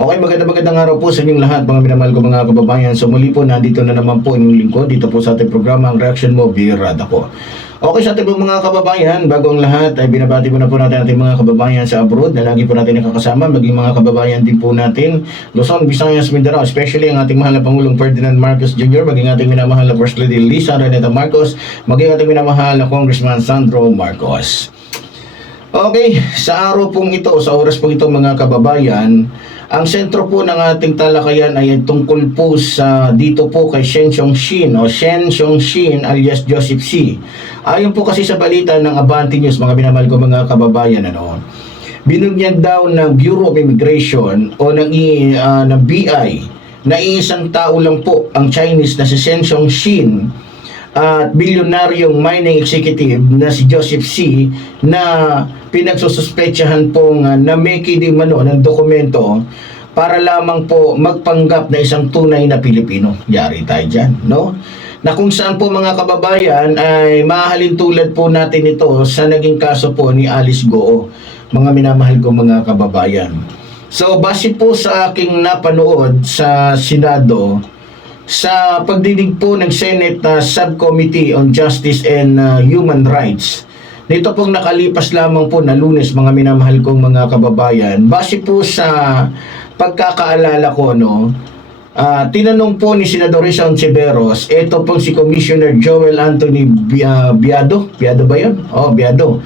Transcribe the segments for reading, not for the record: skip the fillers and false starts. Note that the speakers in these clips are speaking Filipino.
Okay, magandang araw po sa inyong lahat, mga minamahal ko mga kababayan. So muli po, nandito na naman po inyong lingkod dito po sa ating programa, ang Reaction Mo, Birada ko. Okay, sa ating mga kababayan, bago ang lahat ay binabati po na po natin ating mga kababayan sa abroad na lagi po natin nakakasama, maging mga kababayan din po natin Luzon, Visayas, Mindanao, especially ang ating mahal na Pangulong Ferdinand Marcos Jr., maging ating minamahal na First Lady Lisa Araneta Marcos, maging ating minamahal na Congressman Sandro Marcos. Okay, sa araw pong ito, sa oras pong ito mga kababayan, ang sentro po ng ating talakayan ay tungkol po sa dito po kay Shen Xiongxin o Shen Xiongxin alias Joseph C. Ayon po kasi sa balita ng Abante News, mga minamahal ko mga kababayan, binunyag daw ng Bureau of Immigration o ng BI na isang tao lang po ang Chinese na si Shen Xiongxin at bilyonaryong mining executive na si Joseph C. na pinagsususpetsahan pong na may kidimano ng dokumento para lamang po magpanggap na isang tunay na Pilipino. Yari tayo dyan, no? Na kung saan po mga kababayan ay mahalin tulad po natin ito sa naging kaso po ni Alice Goo, mga minamahal ko mga kababayan. So base po sa aking napanood sa Senado, sa pagdinig po ng Senate Subcommittee on Justice and Human Rights, nito pong nakalipas lamang po na Lunes, mga minamahal kong mga kababayan, base po sa pagkakaalala ko, tinanong po ni Senador Rizal Ontiveros, ito pong si Commissioner Joel Anthony Biado ba yun? Biado.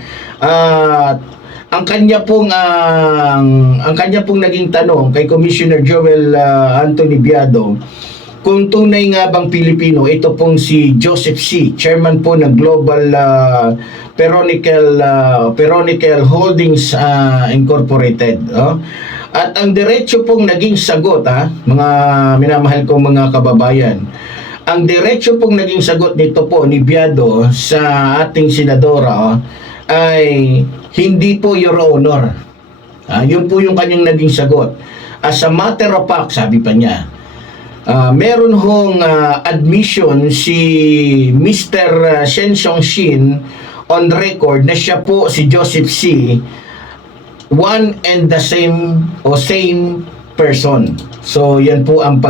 Ang kanya pong naging tanong kay Commissioner Joel Anthony Biado, kung tunay nga bang Pilipino, ito pong si Joseph C., chairman po ng Global Peronical Holdings Incorporated. At ang diretso pong naging sagot, mga minamahal kong mga kababayan, ang diretso pong naging sagot nito po ni Biado sa ating senadora ay hindi po, Your Honor. Yun po yung kanyang naging sagot. As a matter of fact, sabi pa niya, meron hong admission si Mr. Shen Xiongxin on record na siya po si Joseph C. one and the same person. So yan po ang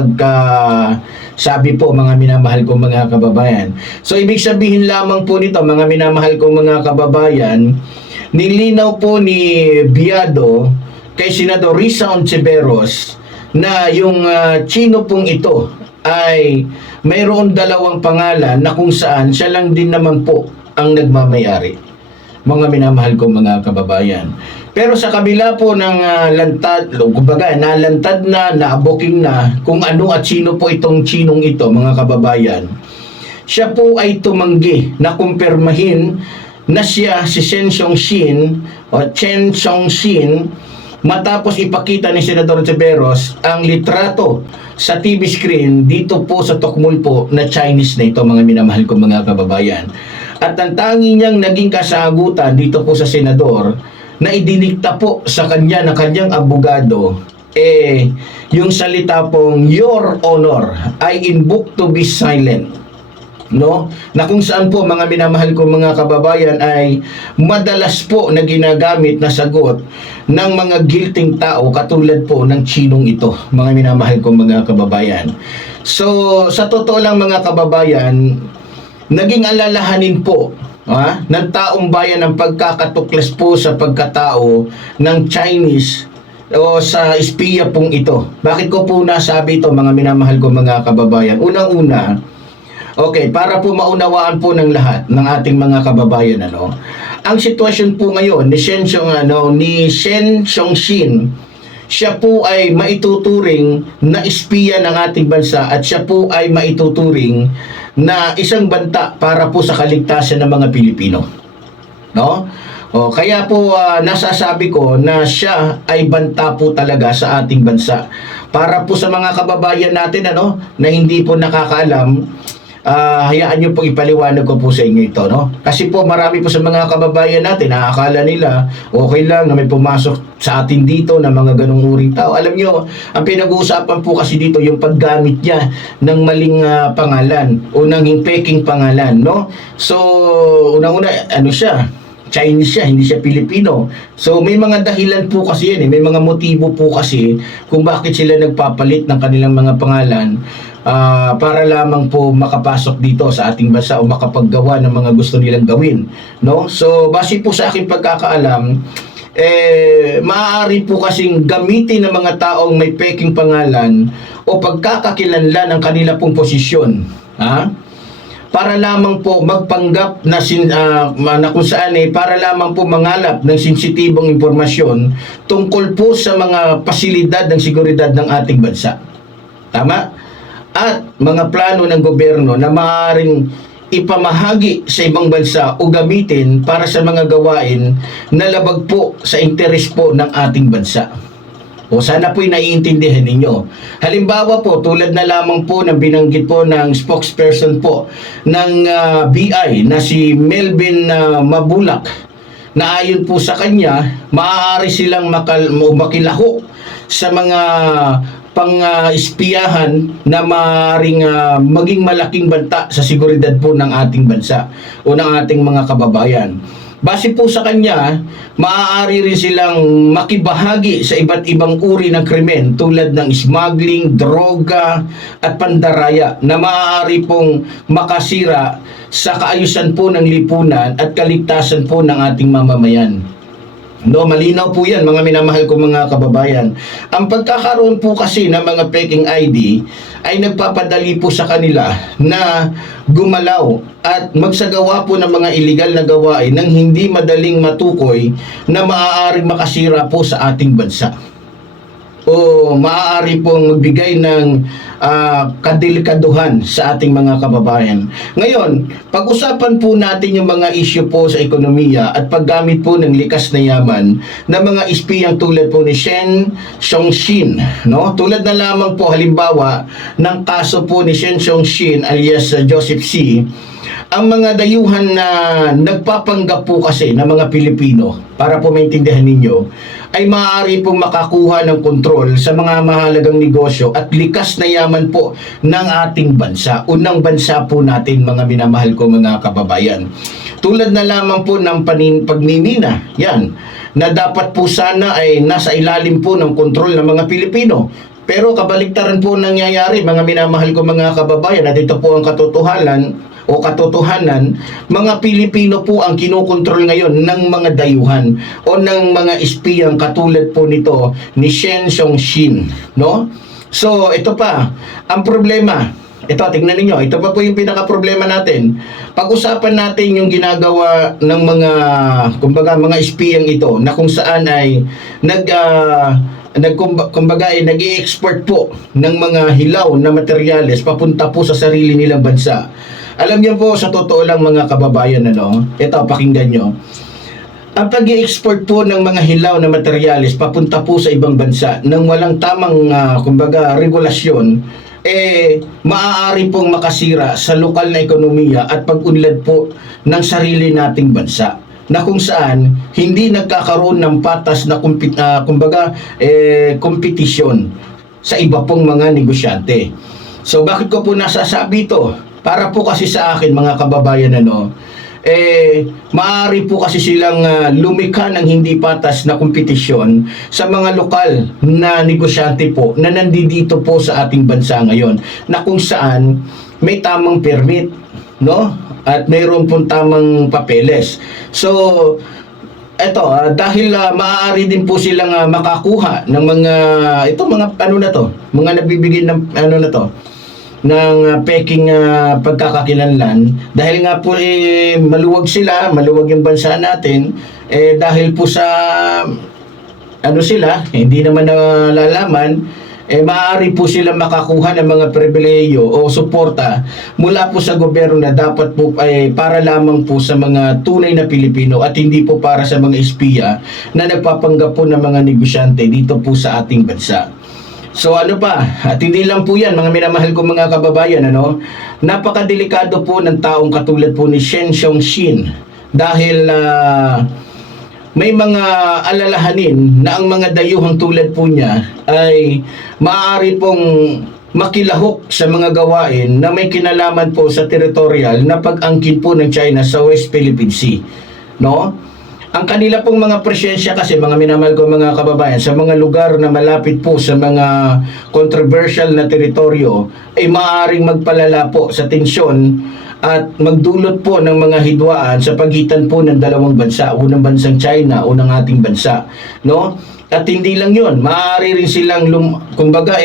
sabi po mga minamahal kong mga kababayan. So ibig sabihin lamang po nito mga minamahal kong mga kababayan, nilinaw po ni Biado kay Senador Rizal Ontiveros na yung Chino pong ito ay mayroon dalawang pangalan na kung saan siya lang din naman po ang nagmamayari, mga minamahal kong mga kababayan. Pero sa kabila po ng nalantad na, naaboking na kung ano at sino po itong Chinong ito, mga kababayan, siya po ay tumanggi na kumpirmahin na siya si Shen Xiongxin o Chen Xiongxin matapos ipakita ni Senador Ontiveros ang litrato sa TV screen dito po sa Tokmulpo na Chinese na ito, mga minamahal kong mga kababayan. At ang tangi niyang naging kasagutan dito po sa Senador na idinikta po sa kanya ng kanyang abogado, yung salita pong Your Honor, I invoke to be silent. Na kung saan po mga minamahal ko mga kababayan ay madalas po na ginagamit na sagot ng mga guilting tao katulad po ng Chinong ito, mga minamahal ko mga kababayan. So sa totoo lang mga kababayan, naging alalahanin po ng taong bayan ng pagkakatuklas po sa pagkatao ng Chinese o sa espiya pong ito. Bakit ko po nasabi ito mga minamahal ko mga kababayan? Unang-una, okay, para po maunawaan po ng lahat ng ating mga kababayan, ang sitwasyon po ngayon ni Shen Xiongxin, siya po ay maituturing na espiya ng ating bansa at siya po ay maituturing na isang banta para po sa kaligtasan ng mga Pilipino. Kaya po nasasabi ko na siya ay banta po talaga sa ating bansa. Para po sa mga kababayan natin na hindi po nakakaalam, hayaan nyo pong ipaliwanag ko po sa inyo ito, Kasi po marami po sa mga kababayan natin, akala nila okay lang na may pumasok sa atin dito na mga ganong uring tao. Alam nyo, ang pinag-uusapan po kasi dito yung paggamit niya ng maling pangalan o ng peking pangalan, So, unang-una, siya? Chinese siya, hindi siya Pilipino. So may mga dahilan po kasi yan, may mga motibo po kasi kung bakit sila nagpapalit ng kanilang mga pangalan para lamang po makapasok dito sa ating bansa o makapaggawa ng mga gusto nilang gawin, no? So base po sa aking pagkakaalam, maaari po kasing gamitin ng mga taong may peking pangalan o pagkakakilanlan ng kanila pong posisyon, para lamang po magpanggap na kung saan para lamang po mangalap ng sensitibong impormasyon tungkol po sa mga pasilidad ng seguridad ng ating bansa. Tama? At mga plano ng gobyerno na maaaring ipamahagi sa ibang bansa o gamitin para sa mga gawain na labag po sa interes po ng ating bansa. O sana po'y naiintindihan ninyo. Halimbawa po, tulad na lamang po ng binanggit po ng spokesperson po ng BI na si Melvin Mabulak, na ayon po sa kanya, maaari silang makilahok sa mga pang-espiyahan na maaaring maging malaking banta sa seguridad po ng ating bansa o ng ating mga kababayan. Base po sa kanya, maaari rin silang makibahagi sa iba't ibang uri ng krimen tulad ng smuggling, droga at pandaraya na maaari pong makasira sa kaayusan po ng lipunan at kaligtasan po ng ating mamamayan. No, malinaw po yan mga minamahal ko mga kababayan. Ang pagkakaroon po kasi ng mga peking ID ay nagpapadali po sa kanila na gumalaw at magsagawa po ng mga illegal na gawain nang hindi madaling matukoy na maaaring makasira po sa ating bansa o maaari pong magbigay ng kadelikaduhan sa ating mga kababayan. Ngayon, pag-usapan po natin yung mga issue po sa ekonomiya at paggamit po ng likas na yaman ng mga espiyang tulad po ni Shen Xiongxin, no? Tulad na lamang po halimbawa ng kaso po ni Shen Xiongxin alias Joseph C. Ang mga dayuhan na nagpapanggap po kasi ng mga Pilipino, para po maintindihan ninyo, ay maaari pong makakuha ng kontrol sa mga mahalagang negosyo at likas na yaman po ng ating bansa. Unang bansa po natin mga minamahal ko mga kababayan. Tulad na lamang po ng pagmimina, yan, na dapat po sana ay nasa ilalim po ng kontrol ng mga Pilipino. Pero kabaligtaran po nangyayari mga minamahal ko mga kababayan at ito po ang katotohanan, mga Pilipino po ang kinokontrol ngayon ng mga dayuhan o ng mga espiyang katulad po nito ni Shen Xiongxin, no? So, ito pa, ang problema. Ito, tingnan niyo, ito pa po yung pinaka-problema natin. Pag-usapan natin yung ginagawa ng mga espiyang ito na kung saan ay nag-i-export po ng mga hilaw na materyales papunta po sa sarili nilang bansa. Alam niyo po, sa totoo lang mga kababayan, ito, pakinggan nyo. Ang pag-i-export po ng mga hilaw na materyales papunta po sa ibang bansa nang walang tamang, regulasyon, maaari pong makasira sa lokal na ekonomiya at pag-unlad po ng sarili nating bansa, na kung saan hindi nagkakaroon ng patas na kompetisyon sa iba pong mga negosyante. So bakit ko po nasasabi ito? Para po kasi sa akin mga kababayan, maaari po kasi silang lumikha ng hindi patas na kompetisyon sa mga lokal na negosyante po na nandito po sa ating bansa ngayon, na kung saan may tamang permit, no? At mayroon pong tamang papeles. So, eto, dahil maaari din po silang makakuha ng mga nagbibigay ng ng peking pagkakakilanlan, dahil nga po maluwag yung bansa natin, dahil po sa hindi naman nalalaman, maaari po sila makakuha ng mga pribilehiyo o suporta mula po sa gobyerno na dapat po ay para lamang po sa mga tunay na Pilipino at hindi po para sa mga espiya na nagpapanggap po ng mga negosyante dito po sa ating bansa. So at hindi lang po yan mga minamahal ko mga kababayan, napakadelikado po ng taong katulad po ni Shen Xiongxin, dahil may mga alalahanin na ang mga dayuhang tulad po niya ay maaari pong makilahok sa mga gawain na may kinalaman po sa territorial na pag-angkin po ng China sa West Philippine Sea, no? Ang kanila pong mga presensya kasi, mga minamahal ko mga kababayan, sa mga lugar na malapit po sa mga controversial na teritoryo, ay maaaring magpalala po sa tensyon at magdulot po ng mga hidwaan sa pagitan po ng dalawang bansa, unang bansang China, unang ating bansa, no? At hindi lang yon, maaari rin silang kumbaga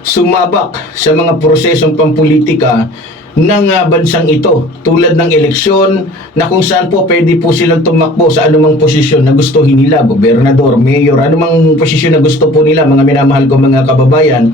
sumabak sa mga prosesong pampolitika ng bansang ito, tulad ng eleksyon na kung saan po pwede po silang tumakbo sa anumang posisyon na gustuhin nila, gobernador, mayor, anumang posisyon na gusto po nila, mga minamahal ko mga kababayan,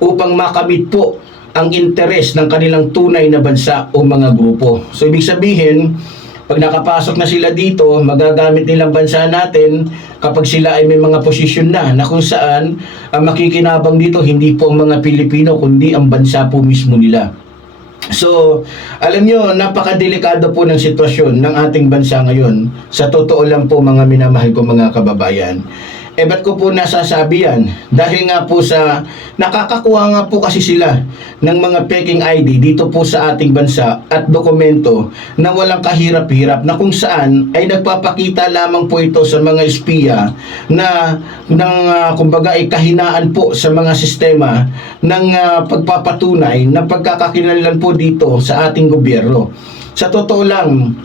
upang makamit po ang interes ng kanilang tunay na bansa o mga grupo. So ibig sabihin, pag nakapasok na sila dito, magagamit nilang bansa natin kapag sila ay may mga posisyon na kung saan ang makikinabang dito hindi po ang mga Pilipino kundi ang bansa po mismo nila. So, alam nyo, napakadelikado po ng sitwasyon ng ating bansa ngayon. Sa totoo lang po mga minamahal ko mga kababayan. Ba't ko po nasasabi yan? Dahil nga po sa nakakakuha nga po kasi sila ng mga peking ID dito po sa ating bansa at dokumento na walang kahirap-hirap na kung saan ay nagpapakita lamang po ito sa mga espiya na kumbaga ay kahinaan po sa mga sistema ng pagpapatunay ng pagkakakilanlan po dito sa ating gobyerno. Sa totoo lang,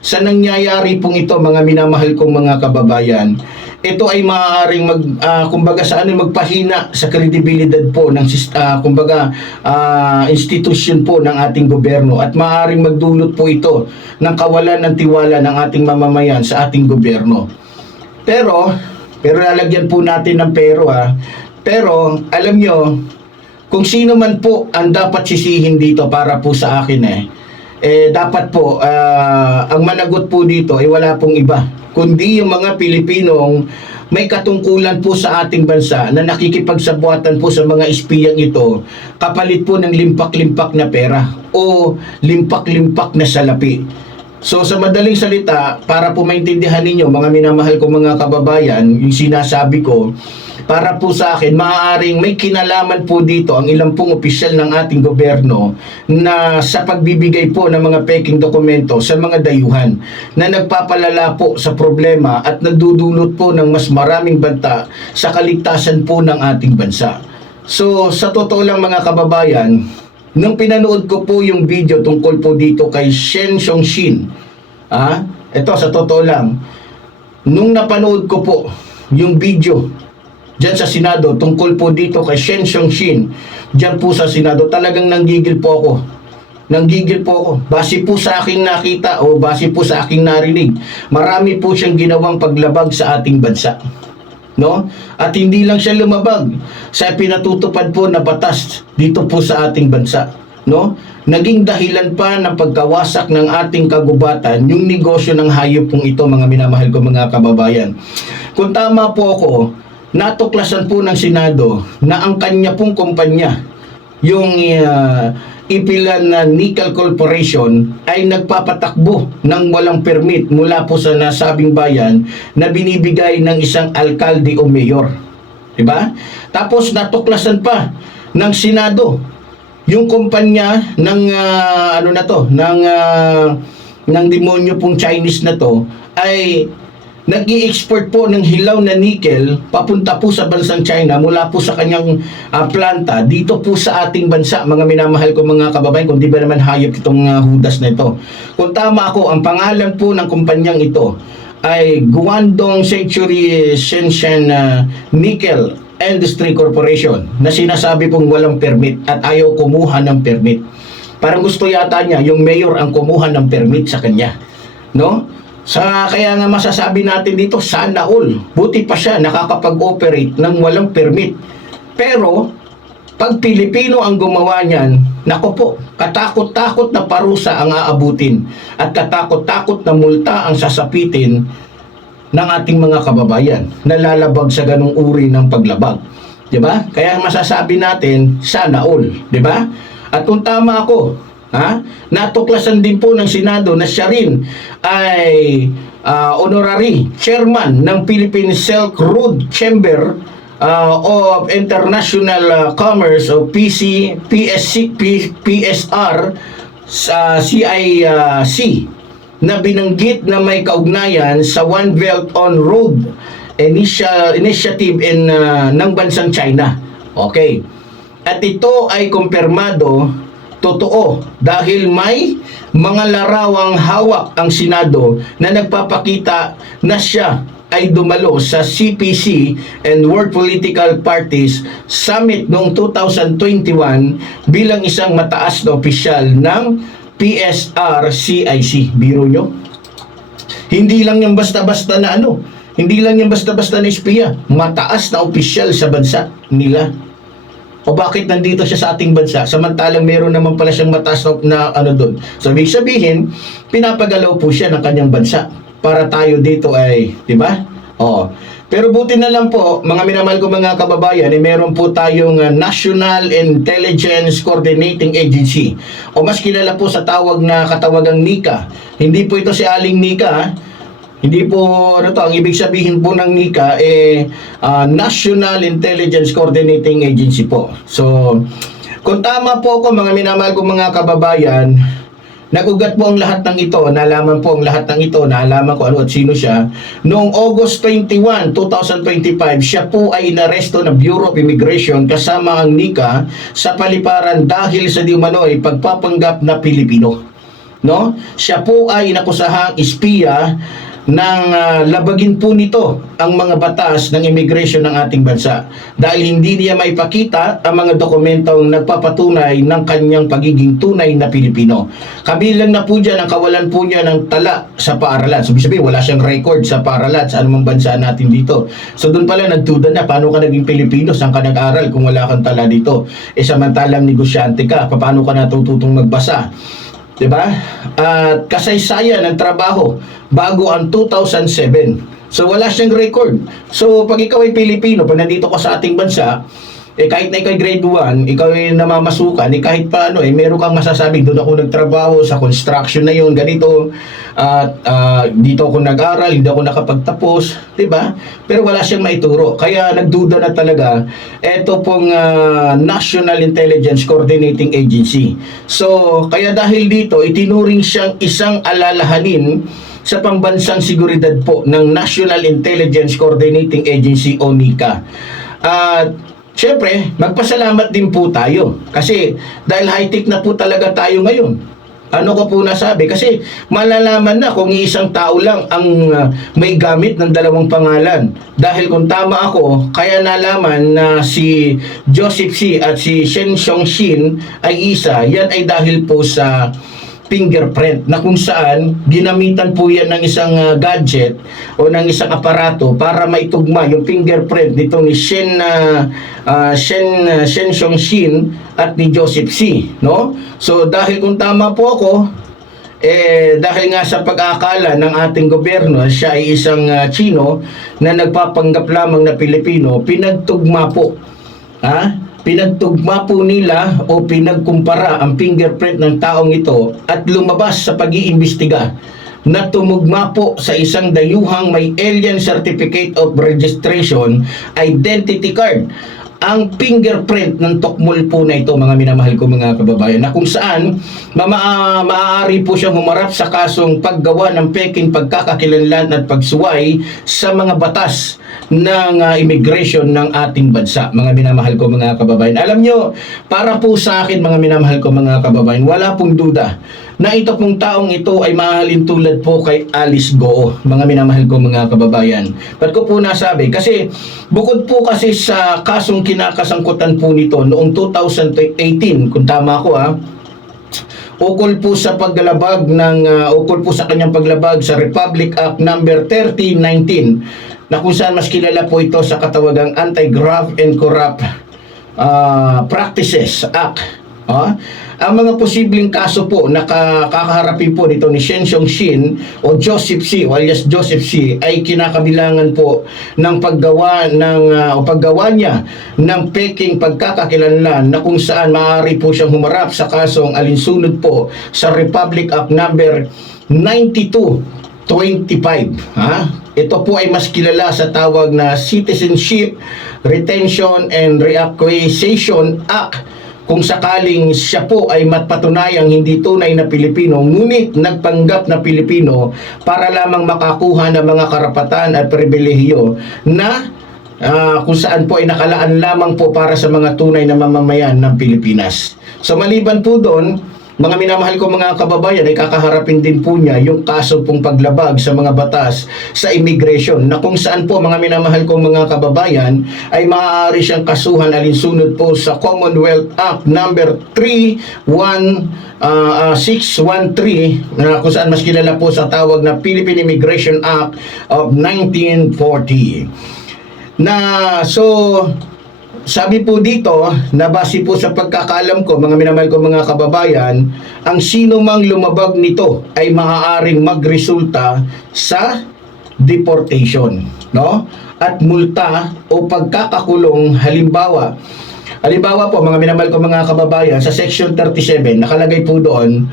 sa nangyayari pong ito mga minamahal kong mga kababayan, ito ay maaaring kumbaga magpahina sa kredibilidad po ng institusyon po ng ating gobyerno at maaaring magdulot po ito ng kawalan ng tiwala ng ating mamamayan sa ating gobyerno. Pero lalagyan po natin ng pero alam nyo, kung sino man po ang dapat sisihin dito para po sa akin dapat po ang managot po dito ay wala pong iba kundi yung mga Pilipinong may katungkulan po sa ating bansa na nakikipagsabuatan po sa mga espiyang ito kapalit po ng limpak-limpak na pera o limpak-limpak na salapi. So sa madaling salita, para po maintindihan ninyo mga minamahal ko mga kababayan, yung sinasabi ko, para po sa akin, maaaring may kinalaman po dito ang ilang pong opisyal ng ating gobyerno na sa pagbibigay po ng mga peking dokumento sa mga dayuhan na nagpapalala po sa problema at nagdudulot po ng mas maraming banta sa kaligtasan po ng ating bansa. So sa totoo lang mga kababayan, nung pinanood ko po yung video tungkol po dito kay Shen Xiongxin, ito sa totoo lang, nung napanood ko po yung video diyan sa Senado tungkol po dito kay Shen Xiongxin, diyan po sa Senado, talagang nanggigil po ako. Base po sa aking nakita o base po sa aking narinig, marami po siyang ginawang paglabag sa ating bansa. No? At hindi lang siya lumabag sa pinatutupad po na batas dito po sa ating bansa. No? Naging dahilan pa ng pagkawasak ng ating kagubatan yung negosyo ng hayop pong ito mga minamahal ko mga kababayan. Kung tama po ako, natuklasan po ng Senado na ang kanya pong kumpanya, yung Ipilan Nickel Corporation, ay nagpapatakbo ng walang permit mula po sa nasabing bayan na binibigay ng isang alkalde o mayor. Diba? Tapos natuklasan pa ng Senado yung kumpanya ng ng demonyo pong Chinese na to ay nag-i-export po ng hilaw na nickel papunta po sa bansang China mula po sa kanyang planta dito po sa ating bansa, mga minamahal ko mga kababayan, kung di ba naman hayop itong hudas na ito. Kung tama ako, ang pangalan po ng kumpanyang ito ay Guangdong Century Shenzhen Nickel Industry Corporation na sinasabi pong walang permit at ayaw kumuha ng permit. Parang gusto yata niya yung mayor ang kumuha ng permit sa kanya, no? Kaya nga masasabi natin dito, sana all. Buti pa siya nakakapag-operate ng walang permit. Pero, pag Pilipino ang gumawa niyan, nako po, katakot-takot na parusa ang aabutin at katakot-takot na multa ang sasapitin ng ating mga kababayan na lalabag sa ganung uri ng paglabag. Diba? Kaya masasabi natin, sana all. Diba? At kung tama ako, natuklasan din po ng Senado na siya rin ay honorary chairman ng Philippine Silk Road Chamber of International Commerce o PSR sa CIC. na binanggit na may kaugnayan sa One Belt One Road initiative ng bansang China. Okay. At ito ay kumpirmado, totoo, dahil may mga larawang hawak ang Senado na nagpapakita na siya ay dumalo sa CPC and World Political Parties Summit noong 2021 bilang isang mataas na opisyal ng PSRCIC. Biro nyo? Hindi lang yung basta-basta na hindi lang yung basta-basta na espiya, mataas na opisyal sa bansa nila. O bakit nandito siya sa ating bansa samantalang meron naman pala siyang mataas na doon? So ibig sabihin, pinapagalaw po siya ng kanyang bansa para tayo dito ay, di ba? Pero buti na lang po, mga minamahal ko mga kababayan, meron po tayong National Intelligence Coordinating Agency o mas kilala po sa tawag na katawagang NICA. Hindi po ito si Aling NICA, Hindi po, ang ibig sabihin po ng NICA, National Intelligence Coordinating Agency po. So, kung tama po ako, mga minamahal ko mga kababayan, nagugat po ang lahat ng ito, nalaman po ang lahat ng ito, nalaman ko ano at sino siya. Noong August 21, 2025, siya po ay inaresto ng Bureau of Immigration kasama ang NICA sa paliparan dahil sa di umano ay pagpapanggap na Pilipino. No? Siya po ay inakusahang espiya nang labagin po nito ang mga batas ng immigration ng ating bansa dahil hindi niya maipakita ang mga dokumentong nagpapatunay ng kanyang pagiging tunay na Pilipino. Kabilang na po dyan ang kawalan po niya ng tala sa paaralan. So, sabihin, wala siyang record sa paaralan sa anumang bansa natin dito. So, doon pala nagduda na, paano ka naging Pilipino? Saan ka nag-aral kung wala kang tala dito? Samantalang negosyante ka, paano ka natututong magbasa? Diba? At kasaysayan ng trabaho bago ang 2007. So wala siyang record. So pag ikaw ay Pilipino, pag nandito ka sa ating bansa, kahit na ikaw ay grade 1, ikaw ay namamasukan, kahit paano, meron kang masasabi, doon ako nagtrabaho sa construction na yun, ganito, dito ako nag-aral, hindi ako nakapagtapos, diba? Pero wala siyang maituro. Kaya nagduda na talaga, ito pong National Intelligence Coordinating Agency. So, kaya dahil dito, itinuring siyang isang alalahanin sa pambansang seguridad po ng National Intelligence Coordinating Agency o NICA. Siyempre, magpasalamat din po tayo kasi dahil high-tech na po talaga tayo ngayon. Ano ko po nasabi? Kasi malalaman na kung isang tao lang ang may gamit ng dalawang pangalan. Dahil kung tama ako, kaya nalaman na si Joseph C. at si Shen Xiongxin ay isa. Yan ay dahil po sa fingerprint na kung saan ginamitan po yan ng isang gadget o ng isang aparato para maitugma yung fingerprint nito ni Shen Xiongxin at ni Joseph C. No? So dahil kung tama po ako, dahil nga sa pag-aakala ng ating gobyerno siya ay isang Chino na nagpapanggap lamang na Pilipino, pinagtugma po. Pinagtugma po nila o pinagkumpara ang fingerprint ng taong ito at lumabas sa pag-iimbestiga na tumugma po sa isang dayuhang may alien certificate of registration identity card ang fingerprint ng tokmol po na ito, mga minamahal ko mga kababayan, na kung saan maaari po siyang humarap sa kasong paggawa ng peking pagkakakilanlan at pagsuway sa mga batas ng immigration ng ating bansa, mga minamahal ko mga kababayan. Alam nyo, para po sa akin mga minamahal ko mga kababayan, wala pong duda na ito pong taong ito ay mahalin tulad po kay Alice Goo, mga minamahal ko mga kababayan. Ba't ko po nasabi? Kasi bukod po kasi sa kasong kinakasangkutan po nito noong 2018, kung tama ako ukol po sa paglalabag ukol po sa kanyang paglabag sa Republic Act number 3019 na kung saan mas kilala po ito sa katawagang Anti-Graft and Corrupt Practices Act. Ang mga posibleng kaso po na kakaharapin po nito ni Shen Xiongxin o Joseph C. o alias Joseph C. ay kinakabilangan po ng paggawa niya ng peking pagkakakilanlan na kung saan maaari po siyang humarap sa kasong alinsunod po sa Republic Act number 9225. Ito po ay mas kilala sa tawag na Citizenship Retention and Reacquisition Act kung sakaling siya po ay matpatunayang hindi tunay na Pilipino, ngunit nagpanggap na Pilipino para lamang makakuha ng mga karapatan at pribilehiyo na kung saan po ay nakalaan lamang po para sa mga tunay na mamamayan ng Pilipinas. So maliban po doon, mga minamahal ko mga kababayan, ay kakaharapin din po niya yung kaso pong paglabag sa mga batas sa immigration, na kung saan po mga minamahal ko mga kababayan ay maaari siyang kasuhan alinsunod po sa Commonwealth Act number 613, na kung saan mas kilala po sa tawag na Philippine Immigration Act of 1940. Sabi po dito, na base po sa pagkakaalam ko, mga minamahal ko mga kababayan, ang sino mang lumabag nito ay maaaring magresulta sa deportation, no? At multa o pagkakakulong. Halimbawa po, mga minamahal ko mga kababayan, sa Section 37, nakalagay po doon,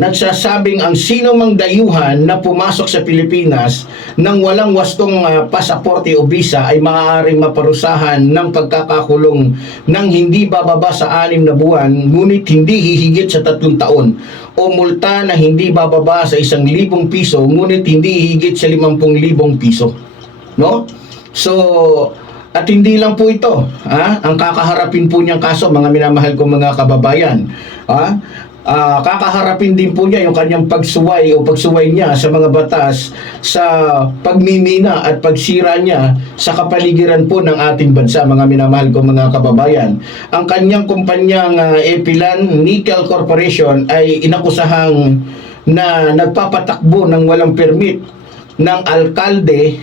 nagsasabing ang sino mang dayuhan na pumasok sa Pilipinas nang walang wastong pasaporte o visa ay maaaring maparusahan ng pagkakakulong ng hindi bababa sa 6 na buwan, ngunit hindi hihigit sa 3 taon, o multa na hindi bababa sa 1,000 piso, ngunit hindi hihigit sa 50,000 piso. No? So, at hindi lang po ito, ang kakaharapin po niyang kaso, mga minamahal ko mga kababayan, kakaharapin din po niya yung kanyang pagsuway niya sa mga batas sa pagmimina at pagsira niya sa kapaligiran po ng ating bansa, mga minamahal ko mga kababayan. Ang kanyang kumpanyang Epilan Nickel Corporation ay inakusahang na nagpapatakbo ng walang permit ng alkalde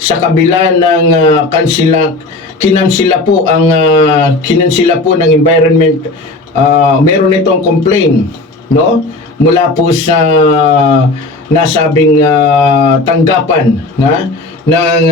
sa kabila ng kinansila po ng environment. Meron itong complaint, no, mula po sa nasabing tanggapan ng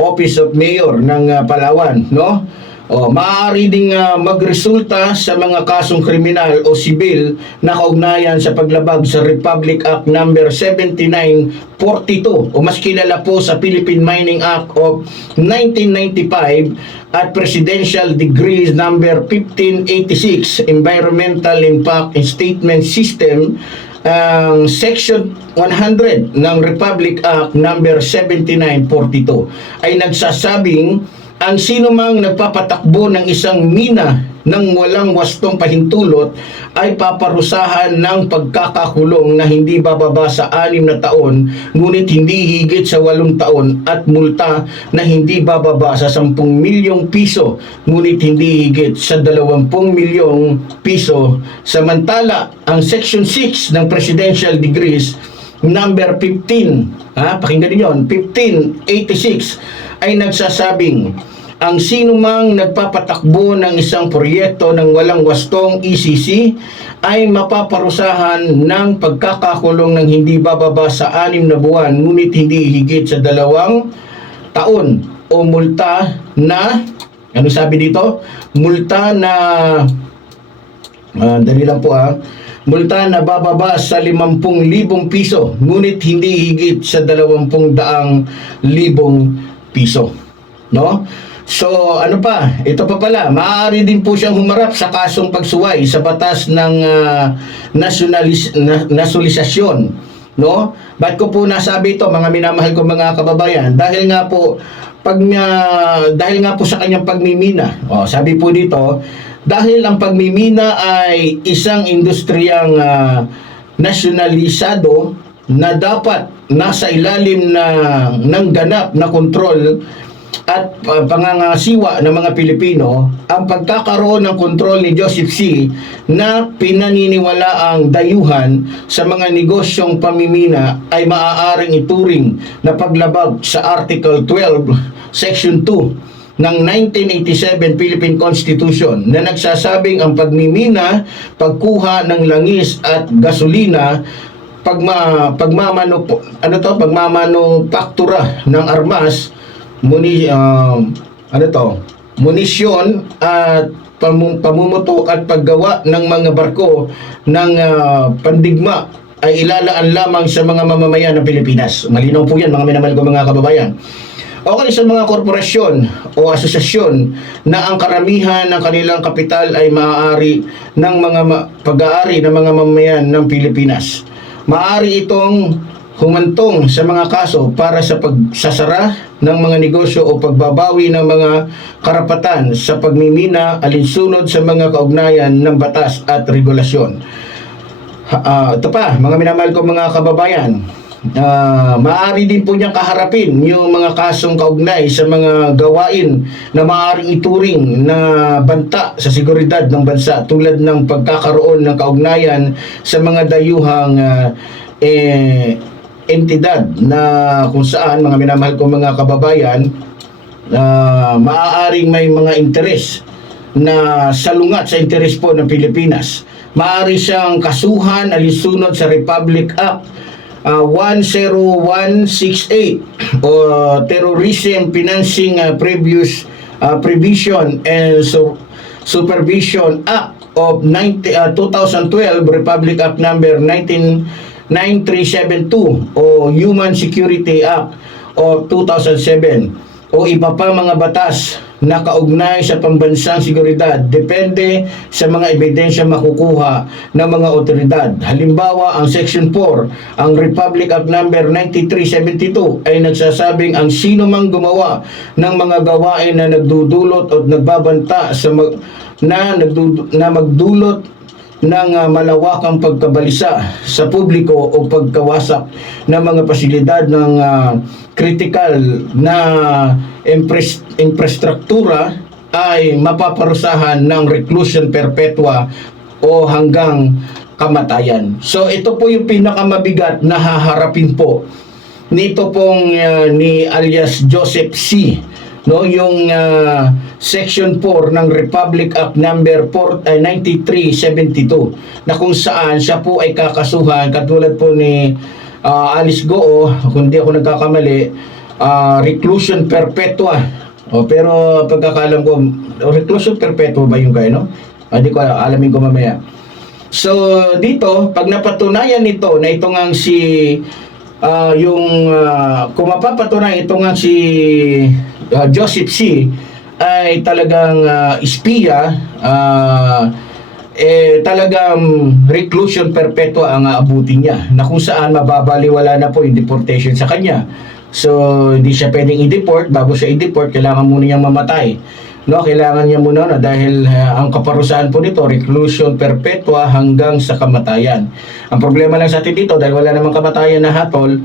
Office of Mayor ng Palawan, no. Maaari ding magresulta sa mga kasong kriminal o sibil na kaugnayan sa paglabag sa Republic Act number 7942, o mas kilala po sa Philippine Mining Act of 1995 at Presidential Decree number 1586, Environmental Impact Statement System, ang Section 100 ng Republic Act number 7942 ay nagsasabing ang sino mang nagpapatakbo ng isang mina ng walang wastong pahintulot ay paparusahan ng pagkakakulong na hindi bababa sa 6 na taon, ngunit hindi higit sa 8 taon, at multa na hindi bababa sa 10 milyong piso, ngunit hindi higit sa 20 milyong piso. Samantala, ang Section 6 ng Presidential Decrees number 15, pakinggan niyo, 1586, ay nagsasabing ang sino mang nagpapatakbo ng isang proyekto ng walang wastong ECC ay mapaparusahan ng pagkakakulong ng hindi bababa sa 6 na buwan, ngunit hindi higit sa 2 taon, o multa na, ano sabi dito? Multa na, dali lang po multa na bababa sa 50,000 piso, ngunit hindi higit sa 200,000 piso. No? So, ano pa? Ito pa pala, maaari din po siyang humarap sa kasong pagsuway sa batas ng nasyonalisasyon. No? Ba't ko po nasabi ito, mga minamahal ko mga kababayan? Dahil nga po sa kanyang pagmimina. Sabi po dito, dahil ang pagmimina ay isang industriyang nasyonalisado na dapat nasa ilalim ng ganap na kontrol at pangangasiwa ng mga Pilipino, ang pagkakaroon ng kontrol ni Joseph C. na pinaniniwalaang dayuhan sa mga negosyong pamimina ay maaaring ituring na paglabag sa Article 12, Section 2 ng 1987 Philippine Constitution, na nagsasabing ang pagmimina, pagkuha ng langis at gasolina, pagmamanufaktura ng armas, munisyon at pamumutok at paggawa ng mga barko ng pandigma ay ilalaan lamang sa mga mamamayan ng Pilipinas. Malinaw po yan, mga minamahal ko mga kababayan. Okay, sa mga korporasyon o asosasyon na ang karamihan ng kanilang kapital ay maaari ng mga pag-aari ng mga mamamayan ng Pilipinas. Maaari itong humantong sa mga kaso para sa pagsasara ng mga negosyo o pagbabawi ng mga karapatan sa pagmimina alinsunod sa mga kaugnayan ng batas at regulasyon. Ito pa, mga minamahal ko mga kababayan, maaari din po niyang kaharapin yung mga kasong kaugnay sa mga gawain na maaaring ituring na banta sa seguridad ng bansa, tulad ng pagkakaroon ng kaugnayan sa mga dayuhang entidad na kung saan, mga minamahal ko mga kababayan, maaaring may mga interes na salungat sa interes po ng Pilipinas. Maaari siyang kasuhan alinsunod sa Republic Act 10168 o Terrorism Financing Prevision and Supervision Act of 2012, Republic Act number 9372 o Human Security Act of 2007 o iba pa mga batas na kaugnay sa pambansang seguridad, depende sa mga ebidensya makukuha ng mga otoridad. Halimbawa, ang Section 4, ang Republic Act number 9372 ay nagsasabing ang sino mang gumawa ng mga gawain na nagdudulot o nagbabanta sa na magdulot ng malawakang pagkabalisa sa publiko o pagkawasak ng mga pasilidad ng critical na infrastruktura ay mapaparusahan ng reclusion perpetua o hanggang kamatayan. So ito po yung pinakamabigat na haharapin po nito pong ni alias Joseph C. No, yung Section 4 ng Republic Act number 9372 na kung saan siya po ay kakasuhan katulad po ni Alice Goo, kung di ako nagkakamali, reclusion perpetua. Pero pagkakalam ko, reclusion perpetua ba yung kayo, no? Hindi ko alamin ko mamaya. So dito, pag napatunayan nito na ito ngang si kung mapapatunayan ito ngang si Joseph C. ay talagang espiya, talagang reclusion perpetua ang aabutin niya, na kung saan mababaliwala na po yung deportation sa kanya. So hindi siya pwedeng i-deport. Bago siya i-deport, kailangan muna niyang mamatay, no? Kailangan niya muna na, dahil ang kaparusahan po nito reclusion perpetua hanggang sa kamatayan. Ang problema lang sa atin dito, dahil wala namang kamatayan na hatol,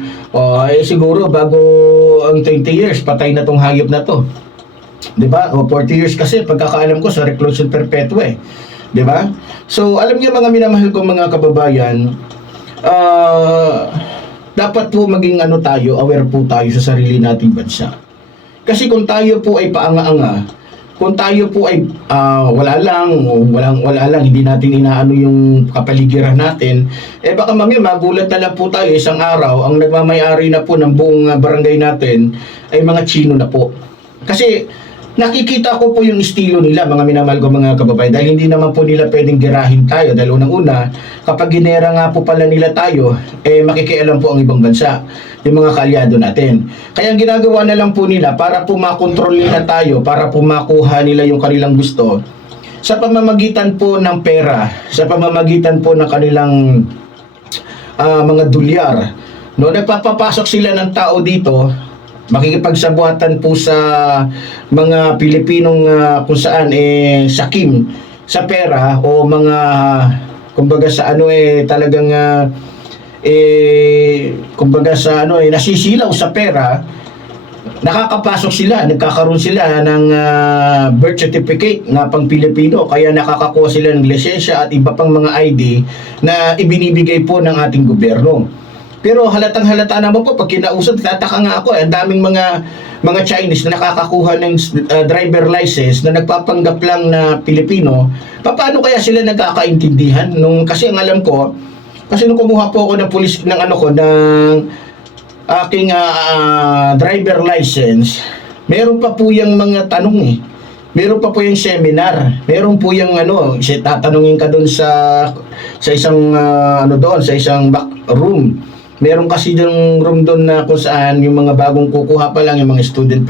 siguro bago ang 20 years patay na tong hayop na to, 'di ba? O 40 years kasi pagkakaalam ko sa reclusion perpetua, 'di ba? So alam niyo mga minamahal kong mga kababayan, dapat po maging aware po tayo sa sarili nating bansa. Kasi kung tayo po ay paanga-anga, kung tayo po ay wala lang, hindi natin inaano yung kapaligiran natin, baka mamaya magulat na lang po tayo isang araw, ang nagmamayari na po ng buong barangay natin ay mga Chino na po. Kasi nakikita ko po yung estilo nila, mga minamahal ko mga kababayan, dahil hindi naman po nila pwedeng girahin tayo, dahil unang-una, kapag ginera nga po pala nila tayo, makikialam po ang ibang bansa, yung mga kaalyado natin. Kaya ang ginagawa na lang po nila, para po makontrol nila tayo, para po makuha nila yung kanilang gusto, sa pamamagitan po ng pera, sa pamamagitan po ng kanilang mga dolyar, no, nagpapapasok sila ng tao dito, makikipagsabuatan po sa mga Pilipinong kung saan sakim sa pera, o mga kumbaga sa talagang kumbaga sa nasisilaw sa pera. Nakakapasok sila, nagkakaroon sila ng birth certificate na pang Pilipino, kaya nakakakuha sila ng lisensya at iba pang mga ID na ibinibigay po ng ating gobyerno. Pero halatang-halata naman po pag kinausap, tataka nga ako, ang daming mga Chinese na nakakakuha ng driver license na nagpapanggap lang na Pilipino. Paano kaya sila nagkakaintindihan? Kasi ang alam ko, kasi nung kumuha po ako ng ng aking driver license, meron pa po yung mga tanong meron pa po yung seminar, meron po yung tatanungin ka doon sa isang doon sa isang back room, Meron kasi yung room doon na kung saan yung mga bagong kukuha pa lang, yung mga student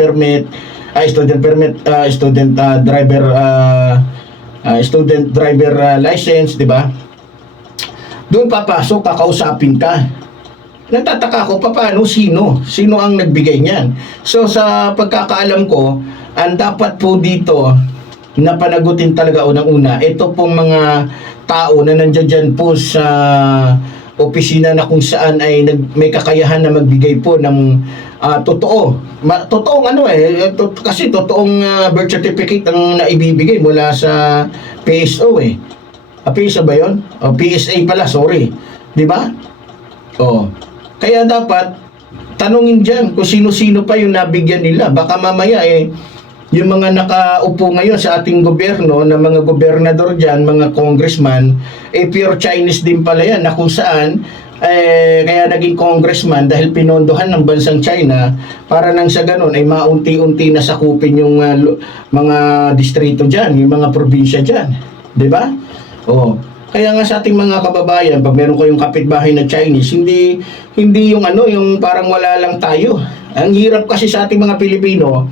driver license, di ba? Doon papasok, kakausapin ka. Nagtataka ako, paano, sino ang nagbigay niyan? So sa pagkakaalam ko, ang dapat po dito na panagutin talaga unang-una, ito pong mga tao na nandiyan dyan po sa opisina na kung saan ay may kakayahan na magbigay po ng totoong kasi totoong birth certificate ang naibibigay mula sa PSO eh. PSO ba yun? PSA pala, sorry. Di ba? Kaya dapat tanungin dyan kung sino-sino pa yung nabigyan nila. Baka mamaya yung mga nakaupo ngayon sa ating gobyerno, na mga gobernador dyan, mga congressman, pure Chinese din pala yan, na kung saan, kaya naging congressman dahil pinondohan ng bansang China para nang sa ganun ay maunti-unti na sakupin yung mga distrito dyan, yung mga probinsya dyan. Diba? Kaya nga sa ating mga kababayan, pag meron kayong kapitbahay na Chinese, hindi yung yung parang wala lang tayo. Ang hirap kasi sa ating mga Pilipino,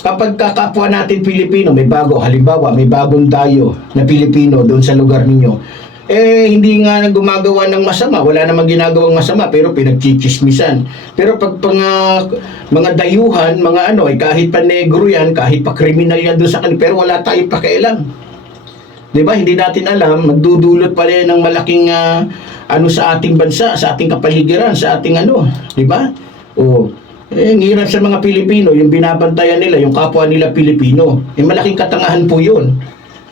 kapag kakapwa natin Pilipino, halimbawa, may bagong dayo na Pilipino doon sa lugar ninyo, hindi nga gumagawa ng masama, wala namang ginagawang masama, pero pinagchichismisan. Pero pag mga dayuhan, kahit pa negro yan, kahit pa kriminal yan doon sa kanila, pero wala tayong pakialam. Diba? Hindi natin alam, magdudulot pala yan ng malaking sa ating bansa, sa ating kapaligiran, sa ating diba? Ang hirap sa mga Pilipino, yung binabantayan nila, yung kapwa nila Pilipino. Malaking katangahan po yun.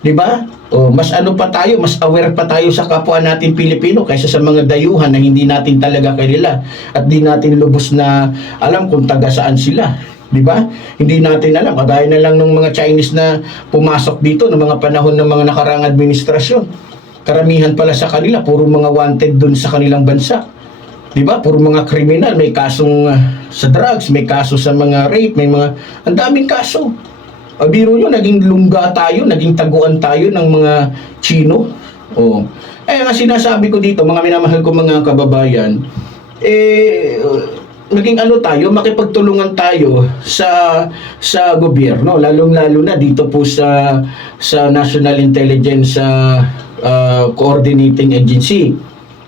Diba? Mas pa tayo, mas aware pa tayo sa kapwa natin Pilipino kaysa sa mga dayuhan na hindi natin talaga kilala at di natin lubos na alam kung taga saan sila. Diba? Hindi natin alam. Kagaya na lang ng mga Chinese na pumasok dito ng mga panahon ng mga nakarang administrasyon. Karamihan pala sa kanila, puro mga wanted dun sa kanilang bansa. Diba? Puro mga kriminal, may kasong sa drugs, may kaso sa mga rape, ang daming kaso. Biro nyo, naging lungga tayo, naging taguan tayo ng mga Chino. Nga sinasabi ko dito, mga minamahal ko mga kababayan, naging tayo, makipagtulungan tayo sa gobyerno, lalong-lalo na dito po sa National Intelligence Coordinating Agency,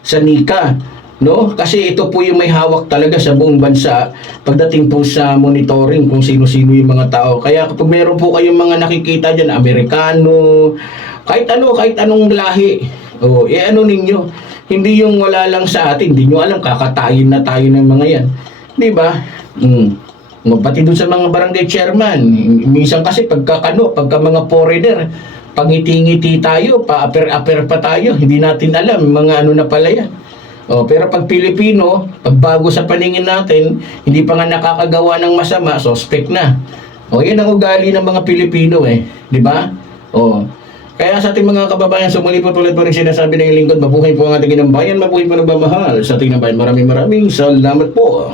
sa NICA. Kasi ito po yung may hawak talaga sa buong bansa pagdating po sa monitoring kung sino-sino yung mga tao. Kaya kapag meron po kayong mga nakikita dyan, Amerikano, kahit anong lahi, ninyo, hindi yung wala lang sa atin, hindi nyo alam, kakatayin na tayo ng mga yan. Diba? Pati dun sa mga barangay chairman, minsan kasi pagka mga foreigner, pangiti-ngiti tayo, pa-aper-aper pa tayo, hindi natin alam, mga na pala yan. Pero pag Pilipino, pag bago sa paningin natin, hindi pa nga nakakagawa ng masama, suspect na. Yan ang ugali ng mga Pilipino di ba? Kaya sa ating mga kababayan, sumuli po tulad po rin sinasabi ng lingkod, mabuhay po ang ating inang bayan, mabuhay po nagmamahal sa ating bayan. Maraming salamat po.